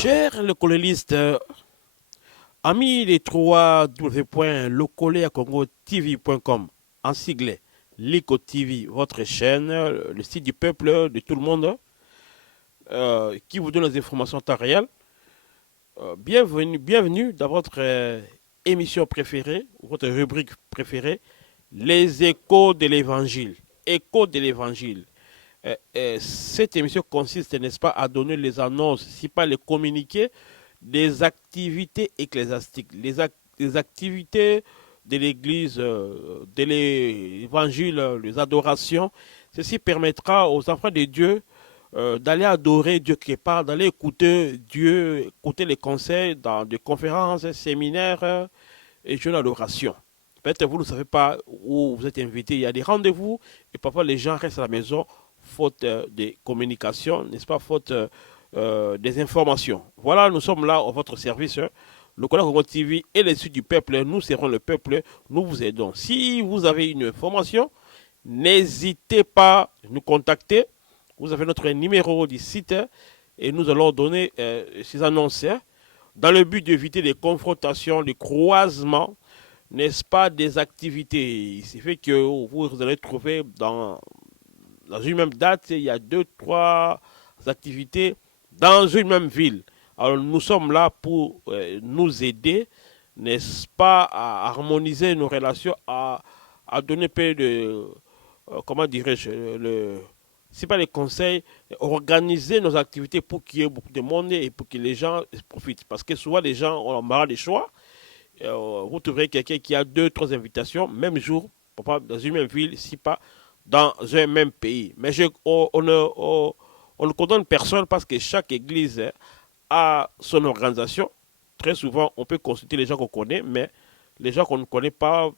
Chers localistes, amis des 3w.locoléacongo-tv.com, en sigle, Lico TV, votre chaîne, le site du peuple, de tout le monde, qui vous donne les informations en temps réel. Bienvenue dans votre émission préférée, votre rubrique préférée, les échos de l'évangile. Échos de l'évangile. Cette émission consiste, n'est-ce pas, à donner les annonces, si pas les communiqués, des activités ecclésiastiques, les activités de l'Église, de l'Évangile, les adorations. Ceci permettra aux enfants de Dieu d'aller adorer Dieu quelque part, d'aller écouter Dieu, écouter les conseils dans des conférences, séminaires et jeux d'adoration. Peut-être vous ne savez pas où vous êtes invité, il y a des rendez-vous et parfois les gens restent à la maison faute de communication, n'est-ce pas, faute des informations. Voilà, nous sommes là à votre service. Le Collège Congo TV et les suites du peuple, nous serons le peuple, nous vous aidons. Si vous avez une information, n'hésitez pas à nous contacter. Vous avez notre numéro du site et nous allons donner ces annonces dans le but d'éviter les confrontations, les croisements, n'est-ce pas, des activités. C'est fait que vous allez trouver dans une même date, il y a deux, trois activités dans une même ville. Alors nous sommes là pour nous aider, n'est-ce pas, à harmoniser nos relations, à donner peu de, comment dirais-je, c'est pas les conseils, organiser nos activités pour qu'il y ait beaucoup de monde et pour que les gens profitent. Parce que souvent les gens ont marre des choix. Vous trouverez quelqu'un qui a deux, trois invitations, même jour, dans une même ville, si pas dans un même pays. Mais on ne condamne personne parce que chaque église a son organisation. Très souvent, on peut consulter les gens qu'on connaît, mais les gens qu'on ne connaît pas,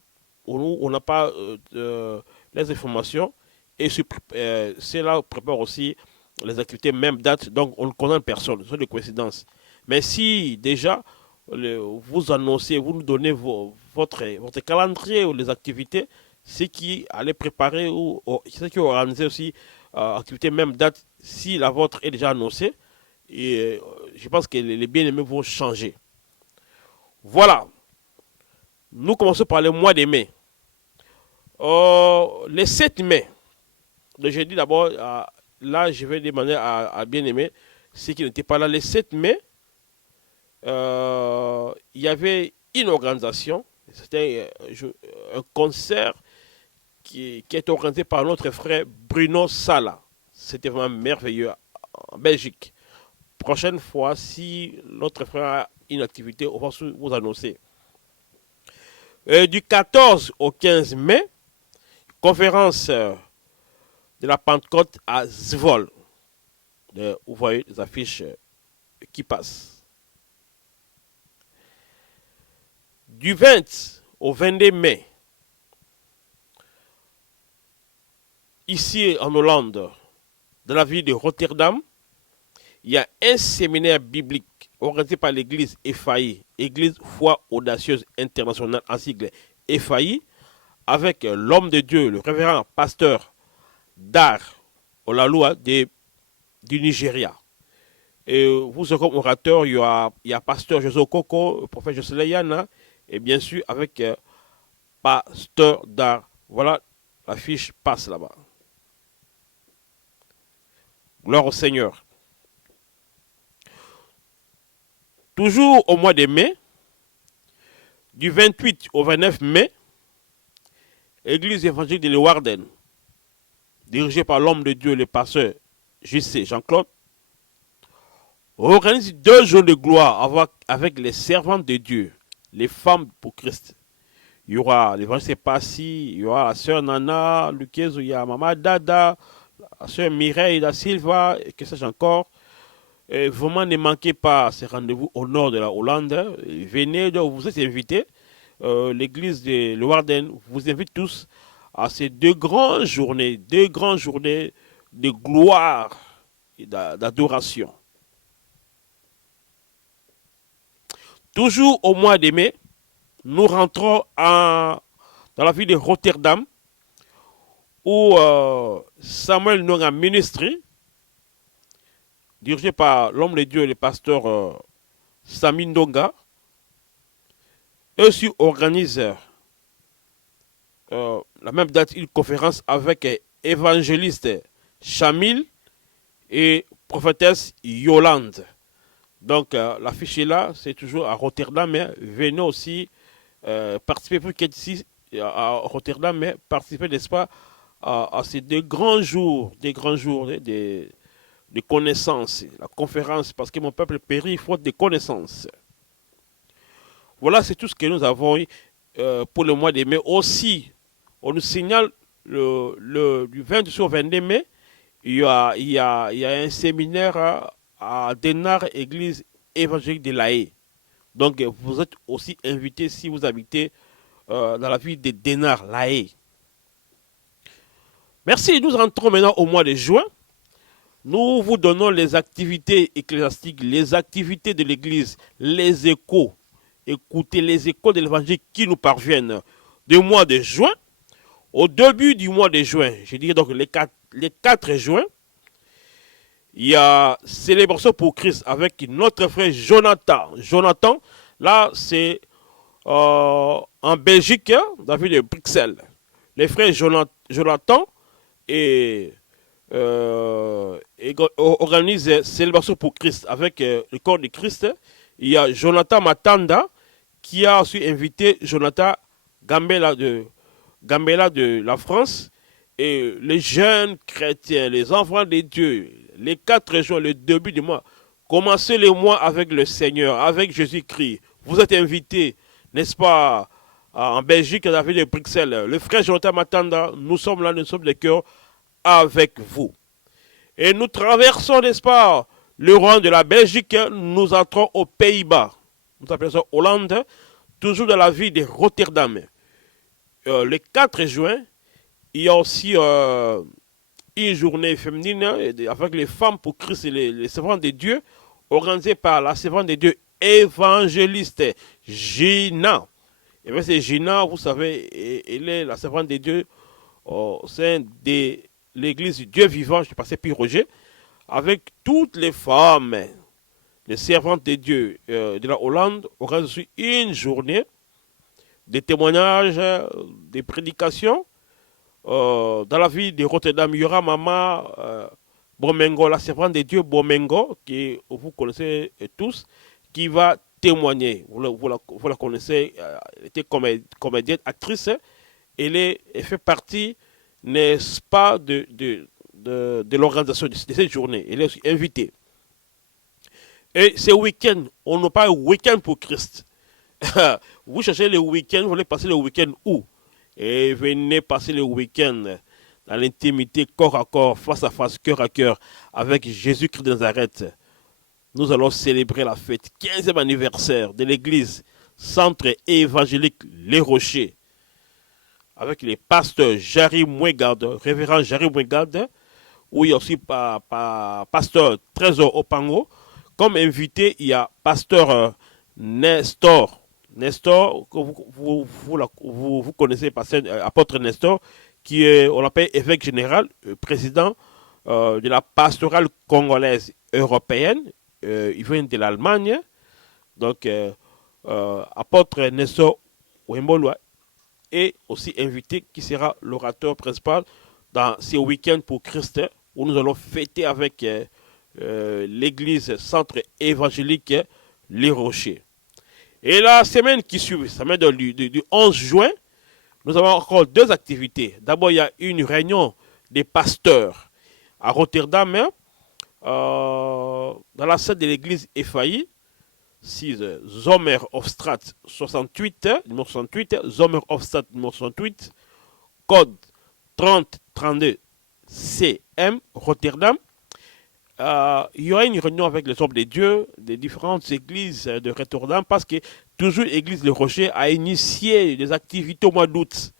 on n'a pas les informations. Et cela prépare aussi les activités même date, donc on ne condamne personne, ce sont des coïncidences. Mais si déjà vous annoncez, vous nous donnez votre calendrier ou les activités, ceux qui allaient préparer ou ceux qui ont organisé aussi activité même date, si la vôtre est déjà annoncée, et je pense que les bien-aimés vont changer. Voilà, nous commençons par le mois de mai. Le 7 mai, le jeudi d'abord, là je vais demander à bien-aimés, ceux qui n'étaient pas là, le 7 mai, il y avait une organisation, c'était un concert qui est organisé par notre frère Bruno Sala. C'était vraiment merveilleux en Belgique. Prochaine fois, si notre frère a une activité, on va vous annoncer. Du 14 au 15 mai, conférence de la Pentecôte à Zvol. Vous voyez les affiches qui passent. Du 20 au 22 mai, ici en Hollande, dans la ville de Rotterdam, il y a un séminaire biblique organisé par l'église EFAI, Église Foi Audacieuse Internationale, en sigle EFAI, avec l'homme de Dieu, le révérend pasteur Dar Olalua du Nigeria. Et vous serez comme orateur, il y a pasteur José Koko, prophète José Yana, et bien sûr avec pasteur Dar. Voilà, la fiche passe là-bas. Gloire au Seigneur. Toujours au mois de mai, du 28 au 29 mai, Église évangélique de Leeuwarden, dirigée par l'homme de Dieu, le pasteur J.C. Jean-Claude, organise 2 jours de gloire avec les servantes de Dieu, les femmes pour Christ. Il y aura l'évangile Passi, il y aura la sœur Nana, Luquez, il y a Maman Dada, la sœur Mireille da Silva, et que sais-je encore. Et vraiment, ne manquez pas ces rendez-vous au nord de la Hollande. Venez, donc vous êtes invités. L'église de Leeuwarden vous invite tous à ces deux grandes journées de gloire et d'adoration. Toujours au mois de mai, nous rentrons dans la ville de Rotterdam, où Samuel Nonga Ministry dirigé par l'homme de Dieu, le pasteur Sami Ndonga. Eux aussi organisent la même date une conférence avec évangéliste Chamil et prophétesse Yolande. Donc l'affiche est là, c'est toujours à Rotterdam, mais venez aussi participer pour qu'être ici à Rotterdam, mais participer, n'est-ce pas, à ces deux grands jours, des connaissances, la conférence, parce que mon peuple périt faute de connaissances. Voilà, c'est tout ce que nous avons eu pour le mois de mai. Aussi, on nous signale du 20 au 22 mai, il y a un séminaire à Denar, église évangélique de La Haye. Donc, vous êtes aussi invité si vous habitez dans la ville de Denar, La Haye. Merci, nous rentrons maintenant au mois de juin. Nous vous donnons les activités ecclésiastiques, les activités de l'église, les échos. Écoutez les échos de l'évangile qui nous parviennent du mois de juin. Au début du mois de juin, je dirais donc les 4 juin, il y a célébration pour Christ avec notre frère Jonathan. Jonathan, là, c'est en Belgique, dans la ville de Bruxelles. Les frères Jonathan organisent célébration pour Christ avec le corps de Christ. Il y a Jonathan Matanda qui a aussi invité Jonathan Gambela de la France. Et les jeunes chrétiens, les enfants de Dieu, les 4 jours, le début du mois, commencez le mois avec le Seigneur, avec Jésus-Christ. Vous êtes invités, n'est-ce pas, en Belgique, dans la ville de Bruxelles. Le frère Jonathan Matanda, nous sommes là, nous sommes de cœur avec vous. Et nous traversons, n'est-ce pas, le rang de la Belgique, nous entrons aux Pays-Bas. Nous appelons ça Hollande, toujours dans la ville de Rotterdam. Le 4 juin, il y a aussi une journée féminine avec les femmes pour Christ et les servantes de Dieu, organisée par la servante de Dieu évangéliste Gina. Et bien c'est Gina, vous savez, elle est la servante de Dieu au sein de l'église du Dieu vivant, je passais puis Roger, avec toutes les femmes, les servantes de Dieu de la Hollande, organise aussi une journée des témoignages, des prédications. Dans la ville de Rotterdam, il y aura Maman Bomengo, la servante de Dieu Bomengo, qui vous connaissez tous, qui va témoigner. Vous la connaissez, elle était comédienne, actrice. Elle fait partie, n'est-ce pas, de l'organisation de cette journée. Elle est aussi invitée. Et ce week-end, on n'a pas un week-end pour Christ. Vous cherchez le week-end, vous voulez passer le week-end où? Et venez passer le week-end dans l'intimité, corps à corps, face à face, cœur à cœur, avec Jésus-Christ de Nazareth. Nous allons célébrer la fête, 15e anniversaire de l'église Centre évangélique Les Rochers, avec les pasteurs Jarry Mouegarde, révérend Jarry Mouegarde, où il y a aussi pasteur Trésor Opango. Comme invité, il y a pasteur Nestor. Nestor, que vous connaissez, apôtre Nestor, qui est, on l'appelle évêque général, président de la pastorale congolaise européenne. Il vient de l'Allemagne. Donc, apôtre Nestor Wemboloa est aussi invité, qui sera l'orateur principal dans ce week-end pour Christ, où nous allons fêter avec l'église Centre évangélique Les Rochers. Et la semaine qui suit, ça met du 11 juin, nous avons encore 2 activités. D'abord, il y a une réunion des pasteurs à Rotterdam, dans la salle de l'église Ephaï, 6 Zomerhofstraat 68, numéro 68, Zomerhofstraat numéro 68, code 3032 CM, Rotterdam. Il y aura une réunion avec les hommes de Dieu des différentes églises de Rotterdam, parce que toujours l'église Le Rocher a initié des activités au mois d'août.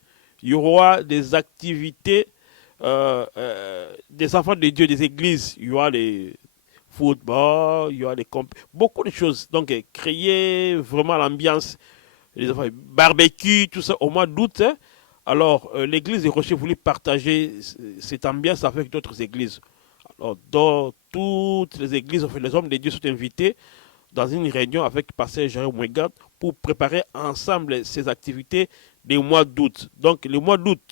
Il y aura des activités des enfants de Dieu, des églises. Il y aura les football, il y aura beaucoup de choses. Donc créer vraiment l'ambiance, les enfants, barbecue, tout ça au mois d'août. Alors l'église de Rocher voulait partager cette ambiance avec d'autres églises. Alors, dans toutes les églises, enfin, les hommes de Dieu sont invités dans une réunion avec Pasteur Jérôme Mouegat pour préparer ensemble ces activités des mois d'août. Donc, le mois d'août,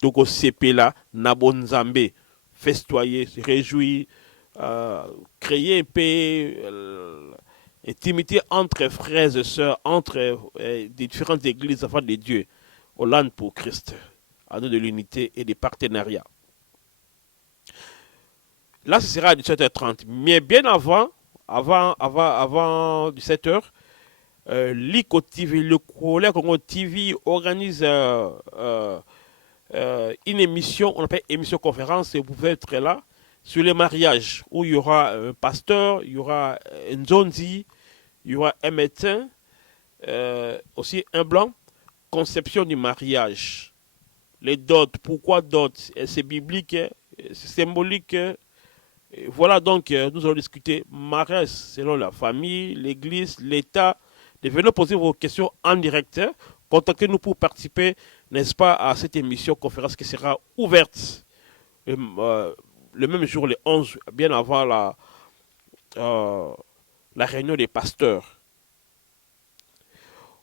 Togo Sepela, Nabonzambe, festoyer, se réjouir, créer un peu intimité entre frères et sœurs, entre des différentes églises enfants de Dieu. Hollande pour Christ, à nous de l'unité et des partenariats. Là, ce sera à 17h30. Mais bien avant 17h, l'ICO TV, le Collège Congo TV organise une émission, on appelle émission conférence, et vous pouvez être là, sur les mariages, où il y aura un pasteur, il y aura un zonzi, il y aura un médecin, aussi un blanc, conception du mariage. Les dots, pourquoi dots? C'est biblique, c'est symbolique. Voilà donc, nous allons discuter mariage selon la famille, l'église, l'État. Venez poser vos questions en direct. Contactez-nous pour participer, n'est-ce pas, à cette émission conférence qui sera ouverte le même jour, le 11, bien avant la réunion des pasteurs.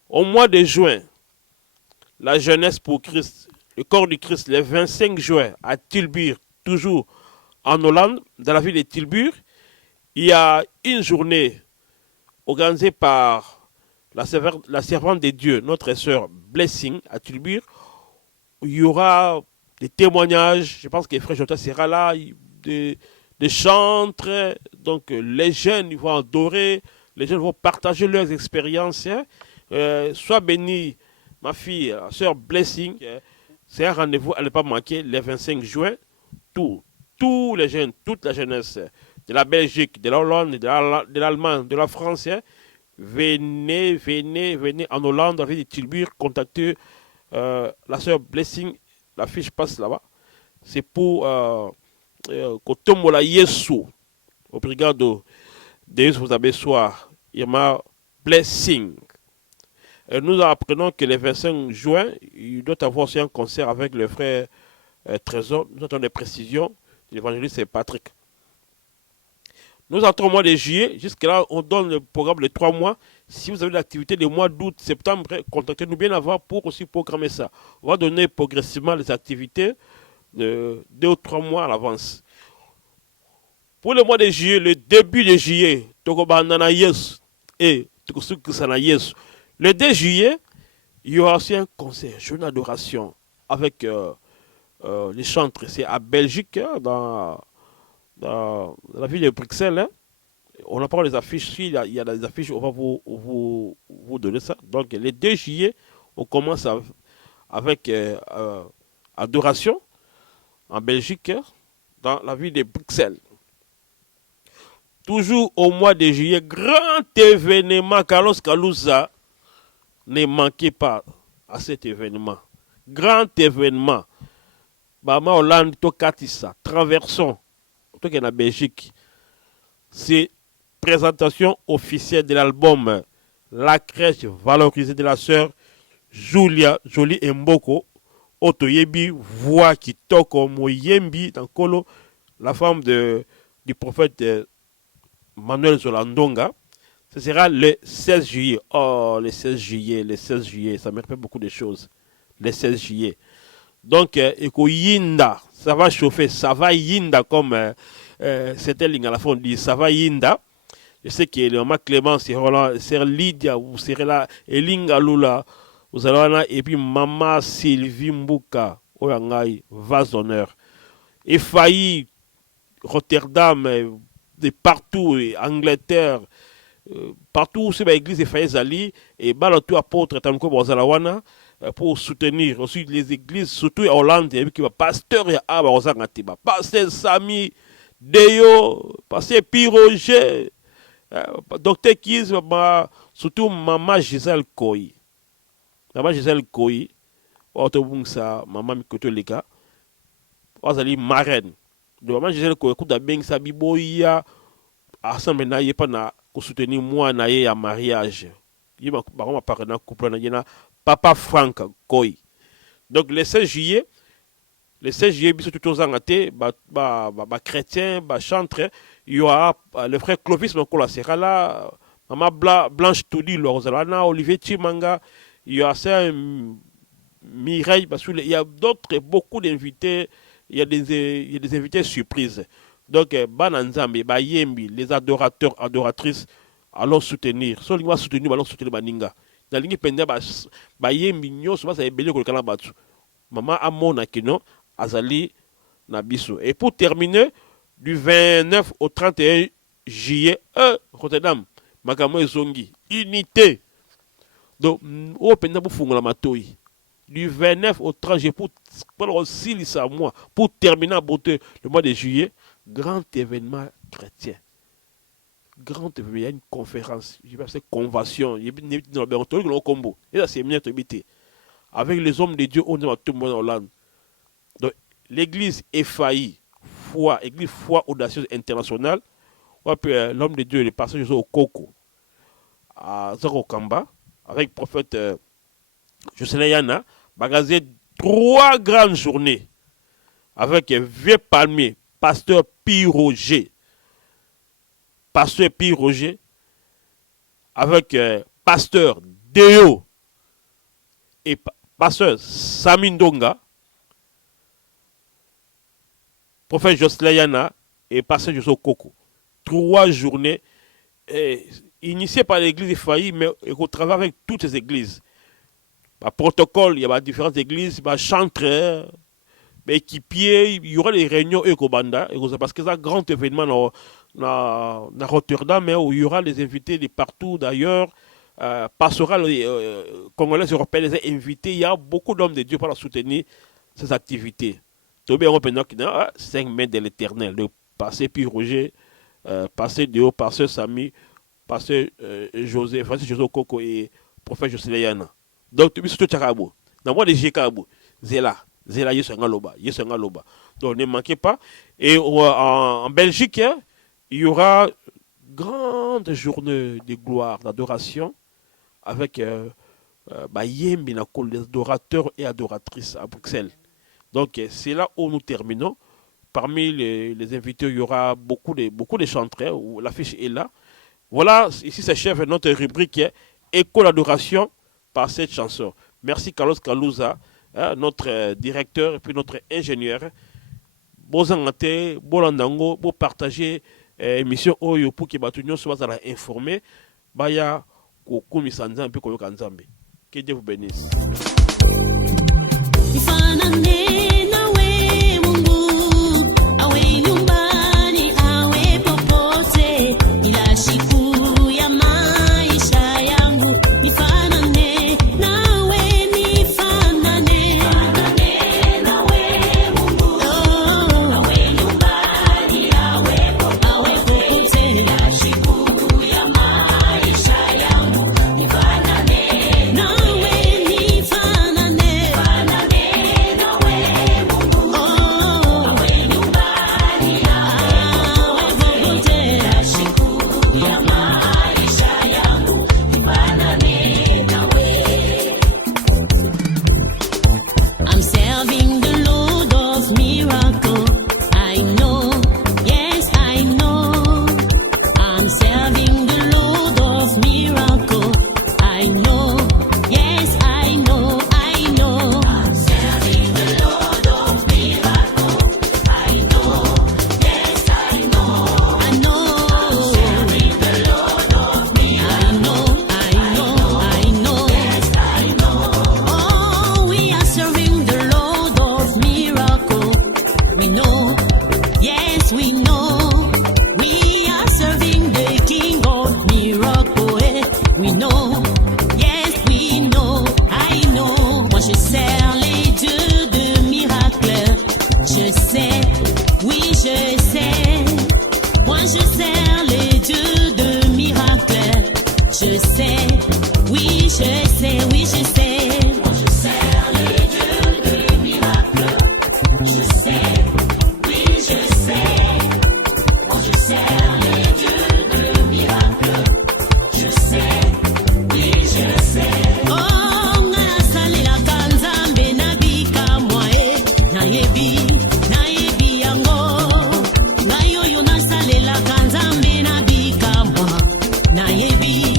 Au mois de juin, la jeunesse pour Christ, le corps du Christ, le 25 juin à Tilburg, toujours en Hollande, dans la ville de Tilburg, il y a une journée organisée par la servante de Dieu, notre sœur Blessing à Tilburg, où il y aura des témoignages. Je pense que Frère Jota sera là, des chantres. Donc les jeunes ils vont adorer, les jeunes vont partager leurs expériences. Sois bénie, ma fille, la sœur Blessing. C'est un rendez-vous à ne pas manquer, le 25 juin. Tous les jeunes, toute la jeunesse de la Belgique, de la Hollande, de l'Allemagne, de la France, venez en Hollande avec des Tilburg, contactez la sœur Blessing, la fiche passe là-bas. C'est pour Kotomola Yesu, au brigade de vous avez soir, Irma Blessing. Nous apprenons que le 25 juin, il doit avoir aussi un concert avec le frère Trésor. Nous avons des précisions. L'évangéliste c'est Patrick. Nous entrons au mois de juillet. Jusque-là, on donne le programme de 3 mois. Si vous avez l'activité des mois d'août, septembre, contactez-nous bien avant pour aussi programmer ça. On va donner progressivement les activités de 2 ou 3 mois à l'avance. Pour le mois de juillet, le début de juillet, le 2 juillet, il y aura aussi un concert, journée d'adoration, avec les chantres. C'est à Belgique, dans la ville de Bruxelles. Hein. On n'a pas les affiches, il y a des affiches, on va vous donner ça. Donc, le 2 juillet, on commence avec adoration en Belgique, dans la ville de Bruxelles. Toujours au mois de juillet, grand événement, Carlos Kalouza, ne manquez pas à cet événement. Grand événement. Bama Hollande, Tokatissa, traversons, tout est en Belgique. C'est présentation officielle de l'album La crèche valorisée de la sœur Julia Jolie Mboko. Otoyebi, voix qui toque Moyembi, dans Kolo, la femme du prophète Manuel Zolandonga. Ce sera le 16 juillet. Oh, le 16 juillet, ça me rappelle beaucoup de choses. Le 16 juillet. Donc, Yinda, ça va chauffer, ça va Yinda, comme c'était ligne à la fin, on dit ça va Yinda. Je sais que le maman Clément sera là, c'est Lydia, vous serez là, et Linga Lula, vous allez là, et puis Maman Sylvie Mbouka, Oyangai, vase d'honneur. Et Failli, Rotterdam, de partout, Angleterre, partout où c'est l'église de Faye Zali, et Balatou apôtre Tanko Bozalawana, pour soutenir aussi les églises, surtout en Hollande, il y a pasteur pasteur Sami, Deyo, pasteur Piroger, docteur Kiz, surtout Maman Gisèle Koyi. Maman Gisèle Koyi, Maman Mikoto Leka, Ozali marraine. De Maman Gisèle Koyi, écoute, bien ça, Biboya, ensemble, na pas na soutenir moi na ya mariage. Il m'a parlé d'un couple na papa Franck Koy. Donc le 16 juillet, le 16 juillet, tout aux angatés, chrétiens, chantre, il y aura le frère Clovis Makola sera là, Maman Blanche Toudi, Lorzalana, Olivier Chimanga, il y a ça, Mireille, parce qu'il y a d'autres, beaucoup d'invités, il y a des invités surprises. Donc, Bananzambi, Bayembi, les adorateurs, adoratrices, allons soutenir. Si on va soutenir, allons soutenir Baninga. Dans l'ingé penda, Bayembi, Nyo, souvent, ça est belé que le Kalabatu. Maman Amona Kino, Azali, Nabiso. Et pour terminer, du 29 au 31 juillet, Rotterdam, Magamo et Zongi, unité. Donc, au penda pour Fungola Matoi. Du 29 au 30 juillet, pour aussi mois, pour terminer en beauté le mois de juillet, grand événement chrétien. Grand événement, il y a une conférence, il y a une convention, il y a une combo. Et là, c'est bien avec les hommes de Dieu, on est tout le monde en Hollande. Donc, l'église EFAI, église foi audacieuse internationale, l'homme de Dieu, le pasteur au Koko, à Zarokamba, avec le prophète Jocelyn Yana, bagazé 3 grandes journées avec vieux palmier, pasteur Pierre Roger, avec pasteur Deo et pasteur Samindonga, prophète Jocelyn Yana et pasteur Joso Koko. 3 journées initiées par l'église faillie, mais au travail avec toutes les églises. Par protocole, il y a différentes églises, chantres, équipiers, il y aura des réunions Ekobanda, parce que c'est un grand événement dans Rotterdam, mais où il y aura des invités de partout d'ailleurs. Pastoral congolais européens les invités, il y a beaucoup d'hommes de Dieu pour soutenir ces activités. Tobé européen qui a 5 mains de l'éternel, le passé Pierre Roger, passé Déo, passé Sami, passé José, Francis José Koko et prophète Jocelyn Yana. Donc, tu es tout Tchakabo. Dans moi, les Jekabo, Zela, Yesangaloba. Donc, ne manquez pas. Et en Belgique, il y aura grande journée de gloire, d'adoration, avec les adorateurs et adoratrices à Bruxelles. Donc, c'est là où nous terminons. Parmi les invités, il y aura beaucoup de chanteurs, où l'affiche est là. Voilà, ici, c'est chef notre rubrique Écho l'adoration par cette chanson. Merci Carlos Kalouza, notre directeur et puis notre ingénieur. Bozangate, Bolandango, pour partager l'émission Oyo pour que Batunyo soit informé. Baya, Kokumi Sanzan, puis Koyo Kanzambe. Que Dieu vous bénisse. Oh, nga salela kanzambe na bika mwae na yebi. nayebi